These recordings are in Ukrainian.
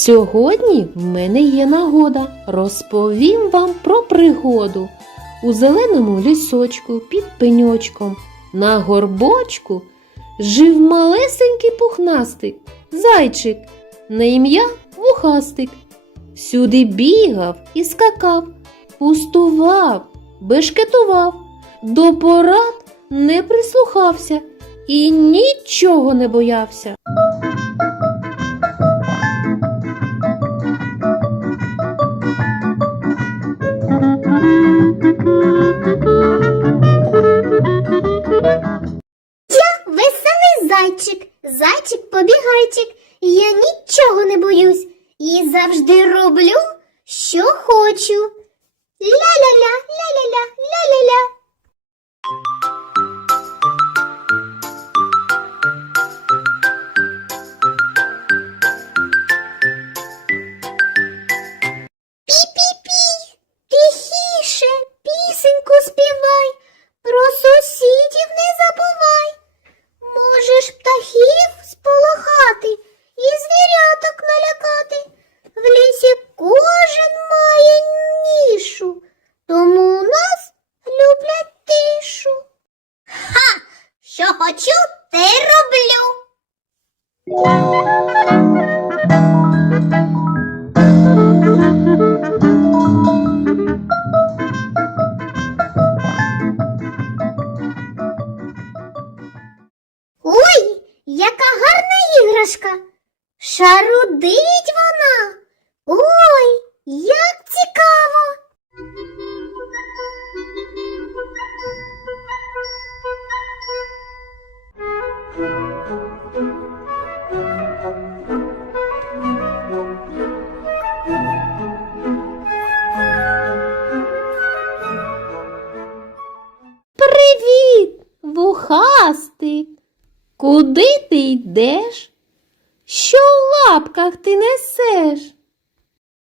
Сьогодні в мене є нагода розповім вам про пригоду. У зеленому лісочку під пеньочком на горбочку жив малесенький пухнастик, зайчик, на ім'я вухастик. Всюди бігав і скакав, пустував, бешкетував, до порад не прислухався і нічого не боявся. Хочу, те роблю. Ой, яка гарна іграшка. Шарудить вона. Ой, як цікаво. Вухастик! Куди ти йдеш? Що в лапках ти несеш?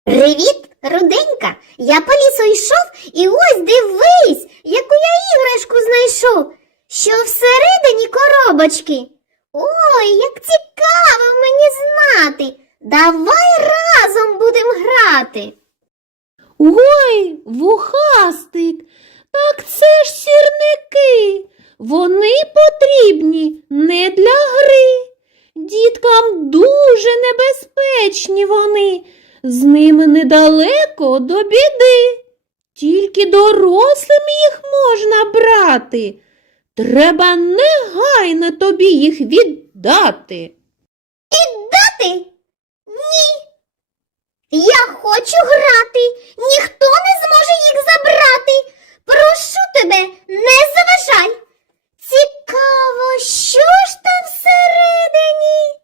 Привіт, руденька. Я по лісу йшов і ось дивись, яку я іграшку знайшов, що всередині коробочки. Ой, як цікаво мені знати. Давай разом будемо грати. Ой, вухастик, так це ж сірники. Вони потрібні не для гри. Діткам дуже небезпечні вони. З ними недалеко до біди. Тільки дорослим їх можна брати. Треба негайно тобі їх віддати. Віддати? Ні. Я хочу грати. Ніхто не зможе їх забрати. Прошу тебе, не заважай. Цікаво, що ж там всередині?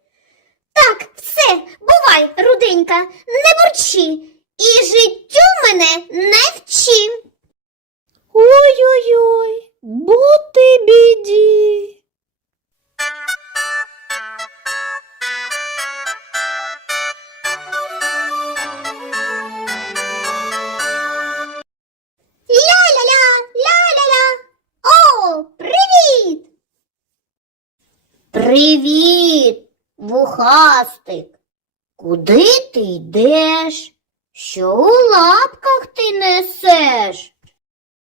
Так, все, бувай, руденька, не бурчи. І життю мене не вчи. Ой-ой-ой, бути біді. Вухастик. Куди ти йдеш? Що у лапках ти несеш?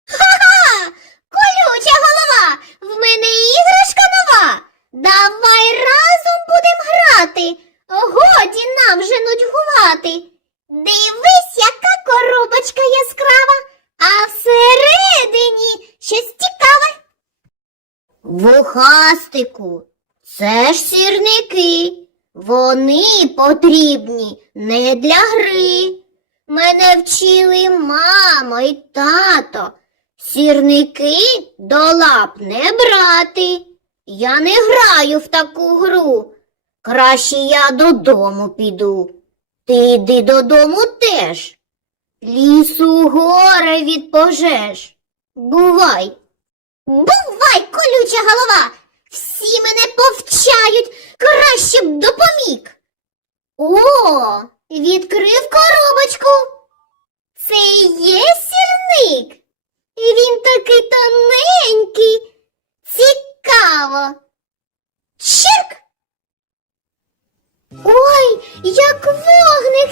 Ха-ха! Колюча голова! В мене іграшка нова. Давай разом будем грати. Годі нам вже нудьгувати. Дивись, яка коробочка яскрава, а всередині щось цікаве. Вухастику, це ж сірники. Вони потрібні не для гри. Мене вчили мама і тато. Сірники до лап не брати. Я не граю в таку гру. Краще я додому піду. Ти йди додому теж. Лісу горе від пожеж. Бувай. Бувай, колюча голова. Всі мене повчають, краще б допоміг. О, відкрив коробочку. Це є сірник. Він такий тоненький. Цікаво. Чирк. Ой, як вогник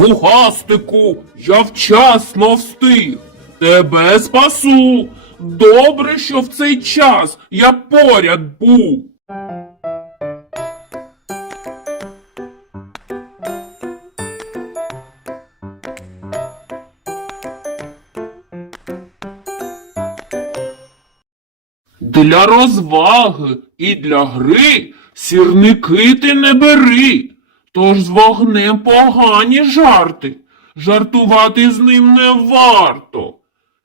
Вухастику, я вчасно встиг. Тебе спасу. Добре, що в цей час я поряд був. Для розваги і для гри сірники ти не бери, тож з вогнем погані жарти, жартувати з ним не варто.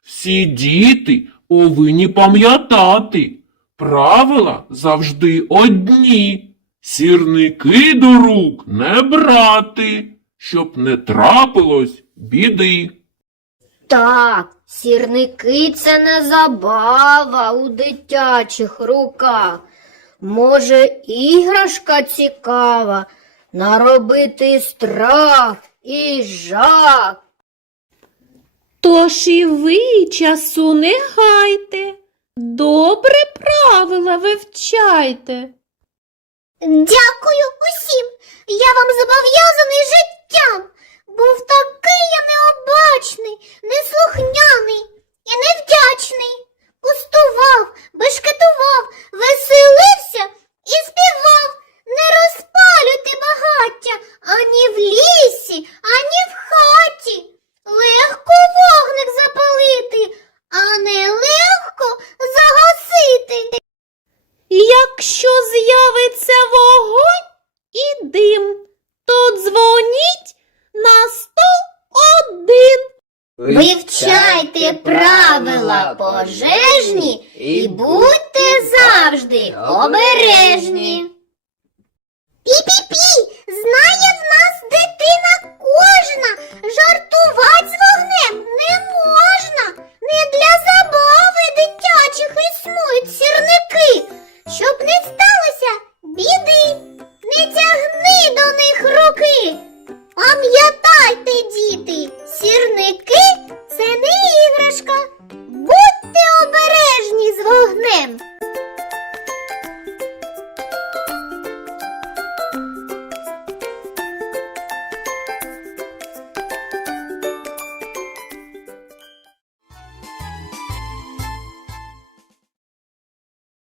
Всі діти повинні пам'ятати, правила завжди одні, сірники до рук не брати, щоб не трапилось біди. Так, сірники це не забава у дитячих руках. Може, іграшка цікава, наробити страх і жах. Тож і ви часу не гайте, добре правила вивчайте. Дякую усім. Я вам зобов'язаний життям. Був такий я необачний, неслухняний і невдячний. Вивчайте правила пожежні і будьте завжди обережні. Пі-пі-пі, знає в нас дитина кожна, жартувати з вогнем не можна. Не для забави дитячих існують сірники,